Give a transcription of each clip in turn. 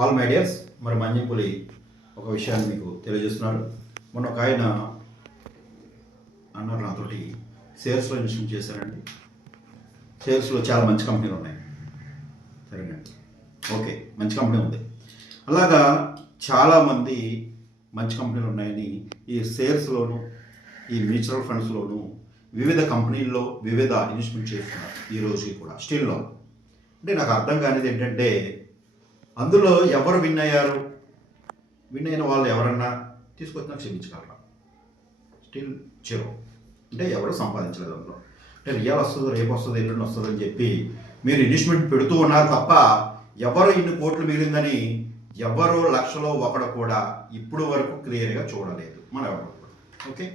All మైడియర్స్. మరి మంజంపులి ఒక విషయాన్ని మీకు తెలియజేస్తున్నాడు. మొన్న ఒక ఆయన అన్నారు నాతోటి, షేర్స్లో ఇన్వెస్ట్మెంట్ చేశారండి, షేర్స్లో చాలా మంచి కంపెనీలు ఉన్నాయి. సరేనండి, ఓకే, మంచి కంపెనీ ఉంది. అలాగా చాలామంది మంచి కంపెనీలు ఉన్నాయని ఈ షేర్స్లోను, ఈ మ్యూచువల్ ఫండ్స్లోను, వివిధ కంపెనీల్లో వివిధ ఇన్వెస్ట్మెంట్ చేస్తున్నారు ఈ రోజుకి కూడా స్టిల్లో. అంటే నాకు అర్థం కానిది ఏంటంటే, అందులో ఎవరు విన్ అయ్యారు, విన్ అయిన వాళ్ళు ఎవరన్నా తీసుకొచ్చినా క్షమించగలరా? Still zero. అంటే ఎవరు సంపాదించలేదు అందులో. అంటే రియల్ వస్తుంది, రేపు వస్తుంది, ఎల్లుండి వస్తుంది అని చెప్పి మీరు ఇన్వెస్ట్మెంట్ పెడుతూ ఉన్నారు తప్ప ఎవరు ఇన్ని కోట్లు మిగిలిందని ఎవరో లక్షలో ఒకడు కూడా ఇప్పుడు వరకు క్లియర్గా చూడలేదు మన ఎవరు కూడా. ఓకే,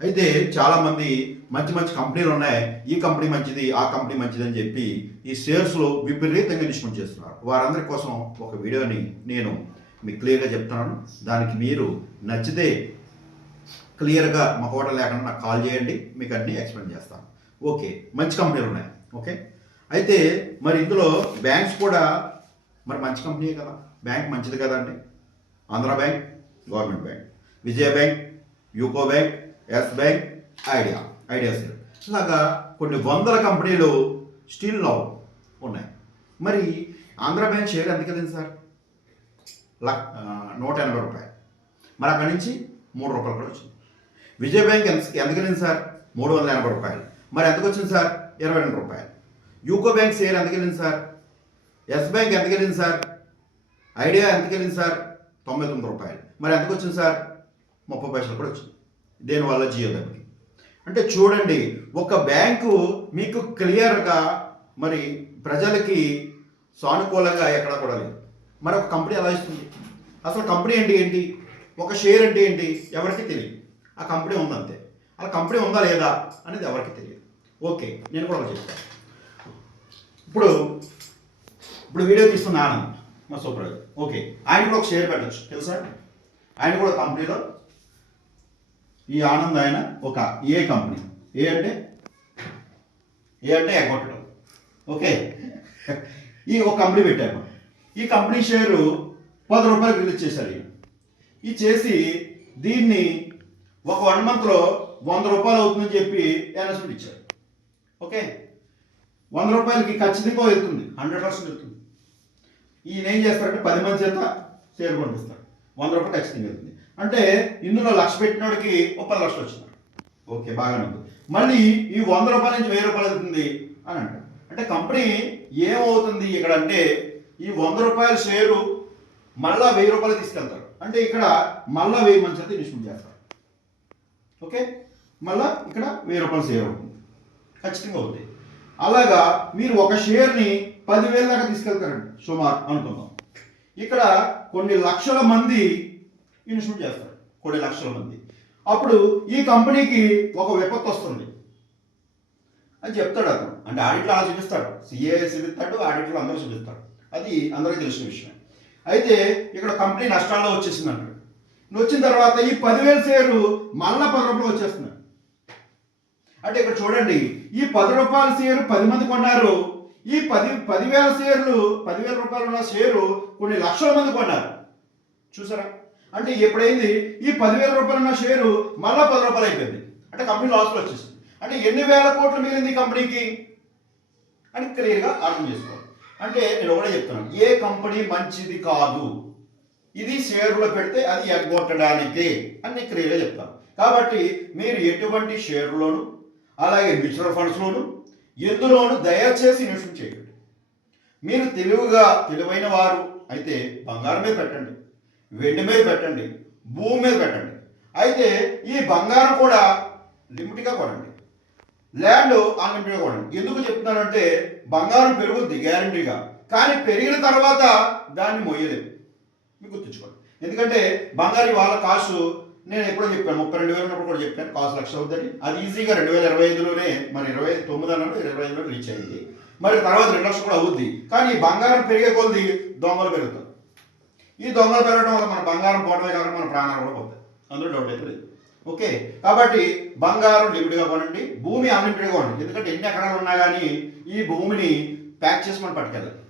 అయితే చాలామంది మంచి మంచి కంపెనీలు ఉన్నాయి, ఈ కంపెనీ మంచిది, ఆ కంపెనీ మంచిది అని చెప్పి ఈ షేర్స్లో విపరీతంగా ఇన్వెస్ట్మెంట్ చేస్తున్నారు. వారందరి కోసం ఒక వీడియోని నేను మీకు క్లియర్గా చెప్తున్నాను. దానికి మీరు నచ్చితే క్లియర్గా మా హోటల్ లేకుండా నాకు కాల్ చేయండి, మీకు అన్నీ ఎక్స్ప్లెయిన్ చేస్తాను. ఓకే, మంచి కంపెనీలు ఉన్నాయి. ఓకే, అయితే మరి ఇందులో బ్యాంక్స్ కూడా మరి మంచి కంపెనీయే కదా, బ్యాంక్ మంచిది కదా అండి. Andhra bank government bank, Vijaya bank, UCO bank, yes bank, Idea cell, ఇలాగా కొన్ని వందల కంపెనీలు స్టిల్లో ఉన్నాయి. మరి ఆంధ్ర బ్యాంక్ షేర్ ఎందుకు వెళ్ళింది సార్? 180 రూపాయలు. మరి అక్కడి నుంచి 3 రూపాయలు కూడా వచ్చింది. విజయ బ్యాంక్ ఎందుకు వెళ్ళింది సార్? 380 రూపాయలు. మరి ఎంతకు వచ్చింది సార్? 22 రూపాయలు. యూకో బ్యాంక్ షేర్ ఎందుకు వెళ్ళింది సార్? ఎస్ బ్యాంక్ ఎందుకు వెళ్ళింది సార్? ఐడియా ఎందుకు వెళ్ళింది సార్? 99 రూపాయలు. మరి ఎంతకు వచ్చింది సార్? 30 పైసలు కూడా వచ్చింది. దేనివల్ల? జియో బ్యాంక్. అంటే చూడండి, ఒక బ్యాంకు మీకు క్లియర్గా మరి ప్రజలకి సానుకూలంగా ఎక్కడ కూడా లేదు. మరి ఒక కంపెనీ ఎలా ఇస్తుంది? అసలు కంపెనీ అంటే ఏంటి, ఒక షేర్ అంటే ఏంటి ఎవరికి తెలియదు. ఆ కంపెనీ ఉందంతే, ఆ కంపెనీ ఉందా లేదా అనేది ఎవరికి తెలియదు. ఓకే, నేను కూడా చెప్తాను. ఇప్పుడు వీడియో తీస్తున్న ఆనంద్ మా సూపర్వైజర్. ఓకే, ఆయన కూడా ఒక షేర్ పెట్టచ్చు తెలుసా? ఆయన కూడా కంపెనీలో, ఈ ఆనంద్ ఆయన ఒక ఏ కంపెనీ, ఏ అంటే ఎగ్గొట్టడం. ఓకే, ఈ ఒక కంపెనీ పెట్టారు. ఈ కంపెనీ షేరు 10 రూపాయలు రిలీజ్ చేశారు. ఇది చేసి దీన్ని ఒక 1 మంత్లో 100 రూపాయలు అవుతుందని చెప్పి అనౌన్స్మెంట్ ఇచ్చారు. ఓకే, 100 రూపాయలకి ఖచ్చితంగా వెళ్తుంది, 100% వెళ్తుంది. ఈయన ఏం చేస్తారంటే 10 మంది చేత షేర్ పంపిస్తారు, 100 రూపాయలు ఖచ్చితంగా వెళ్తుంది. అంటే ఇందులో 1,00,000 పెట్టినోడికి 10 లక్షలు వచ్చినారు. ఓకే, బాగానే ఉంది. మళ్ళీ ఈ 100 రూపాయల నుంచి 1000 రూపాయలు అవుతుంది అని అంటారు. అంటే కంపెనీ ఏమవుతుంది ఇక్కడ అంటే, ఈ 100 రూపాయల షేరు మళ్ళా 1000 రూపాయలు తీసుకెళ్తారు. అంటే ఇక్కడ మళ్ళా 1000 మంది చేత ఇన్వెస్ట్మెంట్ చేస్తారు. ఓకే, మళ్ళా ఇక్కడ 1000 రూపాయల షేర్ అవుతుంది, ఖచ్చితంగా అవుతుంది. అలాగా మీరు ఒక షేర్ని 10,000 దాకా తీసుకెళ్తారండి సుమారు అనుకుందాం. ఇక్కడ కొన్ని లక్షల మంది ఇన్వెస్ట్మెంట్ చేస్తారు, కొన్ని లక్షల మంది. అప్పుడు ఈ కంపెనీకి ఒక విపత్తు వస్తుంది అని చెప్తాడు అతను. అంటే ఆడిట్లో అలా చూపిస్తాడు, సిఏ చూపిస్తాడు, ఆడిట్లో అందరూ చూపిస్తాడు, అది అందరికీ తెలిసిన విషయం. అయితే ఇక్కడ కంపెనీ నష్టాల్లో వచ్చేసింది అంటాడు. నువ్వు వచ్చిన తర్వాత ఈ 10,000 షేరు మళ్ళా 10 రూపాయలు వచ్చేస్తున్నాడు. అంటే ఇక్కడ చూడండి, ఈ 10 రూపాయల షేరు 10 మంది కొన్నారు. ఈ 10,000 షేర్లు, 10,000 రూపాయలు ఉన్న షేరు కొన్ని లక్షల మంది కొన్నారు. చూసారా? అంటే ఎప్పుడైంది ఈ 10,000 రూపాయలు ఉన్న షేరు మళ్ళా 10 రూపాయలు అయిపోయింది. అంటే కంపెనీ లాస్లో వచ్చేసింది. అంటే ఎన్ని వేల కోట్లు మిగిలింది కంపెనీకి అని క్లియర్గా అర్థం చేసుకోవాలి. అంటే నేను ఒకటే చెప్తున్నాను, ఏ కంపెనీ మంచిది కాదు, ఇది షేర్లో పెడితే అది ఎగ్గొట్టడానికి అని క్లియర్గా చెప్తాను. కాబట్టి మీరు ఎటువంటి షేర్లోను, అలాగే మ్యూచువల్ ఫండ్స్లోను, ఎందులోనూ దయచేసి ఇన్వెస్ట్మెంట్ చేయండి. మీరు తెలివైన వారు అయితే బంగారం మీద పెట్టండి, వెండి మీద పెట్టండి, భూమి మీద పెట్టండి. అయితే ఈ బంగారం కూడా లిమిట్గా కొనండి, ల్యాండ్ అన్లిమిటెడ్గా కొనండి. ఎందుకు చెప్తున్నానంటే, బంగారం పెరుగుద్ది గ్యారంటీగా, కానీ పెరిగిన తర్వాత దాన్ని మొయ్యలేదు, మీకు గుర్తుంచుకోండి. ఎందుకంటే బంగారు వాళ్ళ కాసు నేను ఎప్పుడో చెప్పాను, 32,000 ఉన్నప్పుడు కూడా చెప్పాను కాసు 1,00,000 అవుతుంది. అది ఈజీగా 2025లోనే, మన 29 అన్నప్పుడు 25లో రీచ్ అయింది. మరి తర్వాత 2 లక్షలు కూడా అవుద్ది. కానీ ఈ బంగారం పెరిగే కొలది దొంగలు పెరుగుతారు. ఈ దొంగలు పెరగడం వల్ల మన బంగారం పోవడమే కాకుండా మన ప్రాణాలు కూడా పోతాయి, అందులో డౌట్ అయితే లేదు. ఓకే, కాబట్టి బంగారం లిమిట్గా కొనండి, భూమి అన్లిమిటెడ్గా కొనండి. ఎందుకంటే ఎన్ని ఎకరాలు ఉన్నా కానీ ఈ భూమిని ప్యాక్ చేసి మనం పట్టుకెళ్ళాలి,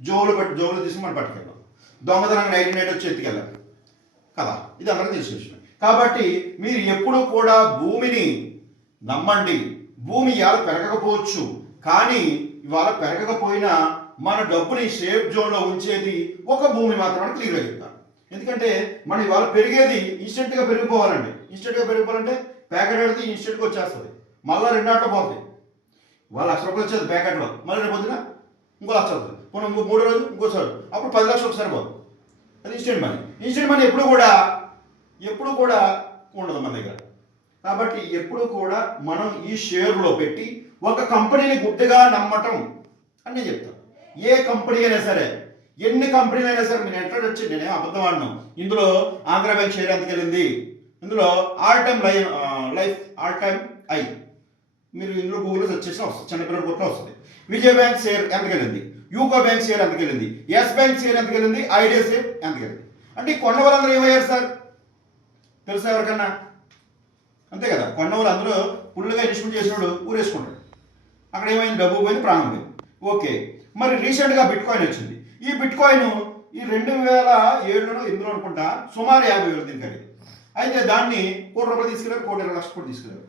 జోలు తీసుకుని మనం పట్టుకెళ్ళాం. దొంగతనంగా నైట్ నైట్ వచ్చి ఎత్తుకెళ్ళాలి కదా, ఇది అందరికీ తెలిసిన విషయం. కాబట్టి మీరు ఎప్పుడూ కూడా భూమిని నమ్మండి. భూమి ఇవాళ పెరగకపోవచ్చు, కానీ ఇవాళ పెరగకపోయినా మన డబ్బుని సేఫ్ జోన్లో ఉంచేది ఒక భూమి మాత్రమే క్లియర్గా చెప్తాను. ఎందుకంటే మనం ఇవాళ పెరిగేది ఇన్స్టెంట్గా పెరిగిపోవాలండి. ఇన్స్టెంట్గా పెరిగిపోవాలంటే ప్యాకెట్ పెడితే ఇన్స్టెంట్గా వచ్చేస్తుంది, మళ్ళీ 2 ఆటలు పోతుంది. వాళ్ళు ₹1,00,000 వచ్చేది ప్యాకెట్లో, మళ్ళీ రేపు పొద్దున ఇంకో 1,00,000 వస్తుంది, మనం ఇంకో 3 రోజులు ఇంకోసారి, అప్పుడు 10 లక్షలు ఒకసారి పోతుంది. అది ఇన్స్టెంట్ మనీ. ఇన్స్టెంట్ మనీ ఎప్పుడు కూడా ఉండదు మన దగ్గర. కాబట్టి ఎప్పుడు కూడా మనం ఈ షేర్లో పెట్టి ఒక కంపెనీని గుడ్డిగా నమ్మటం అని నేను చెప్తాను. ఏ కంపెనీ అయినా సరే, ఎన్ని కంపెనీలు అయినా సరే, మీరు ఎంటర్ వచ్చి నేనేం అబద్ధం ఆడను. ఇందులో ఆంధ్ర బ్యాంక్ షేర్ ఎంతకి వెళ్ళింది, ఇందులో all time life all time I, మీరు ఇందులో గూగుల్లో సెర్చ్ చేసినా వస్తుంది, చిన్నపిల్లల కొట్టినా వస్తుంది. విజయ బ్యాంక్ షేర్ ఎంతకి వెళ్ళింది, యూకో బ్యాంక్ షేర్ ఎంతకి వెళ్ళింది, ఎస్ బ్యాంక్ షేర్ ఎంతకి వెళ్ళింది, ఐడియా షేర్ ఎంతకి వెళ్ళింది. అంటే ఈ కొన్న వాళ్ళందరూ ఏమయ్యారు సార్ తెలుసా ఎవరికన్నా? అంతే కదా, కొన్న వాళ్ళు అందరూ ఫుల్గా ఇన్వెస్ట్మెంట్ చేసినాడు ఊరేసుకుంటాడు. అక్కడ ఏమైంది, డబ్బు పోయింది, ప్రాణం పోయింది. ఓకే, మరి రీసెంట్గా బిట్ కాయిన్ వచ్చింది. ఈ బిట్ కాయిన్ ఈ 2007లో 8లో అనుకుంటా సుమారు 50,000 దీనికి ఖరీదు. అయితే దాన్ని ₹1,00,000 తీసుకెళ్ళారు, ₹1,20,00,000 తీసుకెళ్ళారు.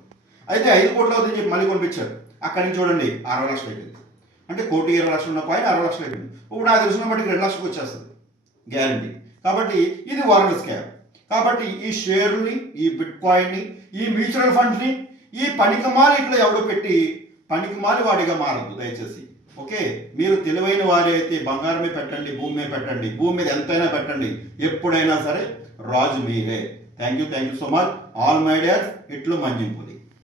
అయితే 5 కోట్లు అవుతుందని చెప్పి మళ్ళీ కొనిపించారు. అక్కడి నుంచి చూడండి 60 లక్షలు అయిపోయింది. అంటే ₹1,20,00,000 ఉన్న కాయిన్ 60 లక్షలు అయిపోయింది. ఇప్పుడు నాకు తెలిసిన మట్టుకు 2 లక్షలకు వచ్చేస్తుంది గ్యారంటీ. కాబట్టి ఇది వరల్డ్ స్కామ్. కాబట్టి ఈ షేర్ని, ఈ బిట్ కాయిన్ని, ఈ మ్యూచువల్ ఫండ్ని ఈ పనికిమాలి ఇట్లా ఎవడో పెట్టి పనికిమాలి వాడిగా మారద్దు దయచేసి. ఓకే, మీరు తెలివైన వారి అయితే బంగారమే పెట్టండి, భూమి మీద పెట్టండి, భూమి మీద ఎంతైనా పెట్టండి, ఎప్పుడైనా సరే రాజు మీరే. Thank you so much all my dear. ఇట్లు మంజింపులి.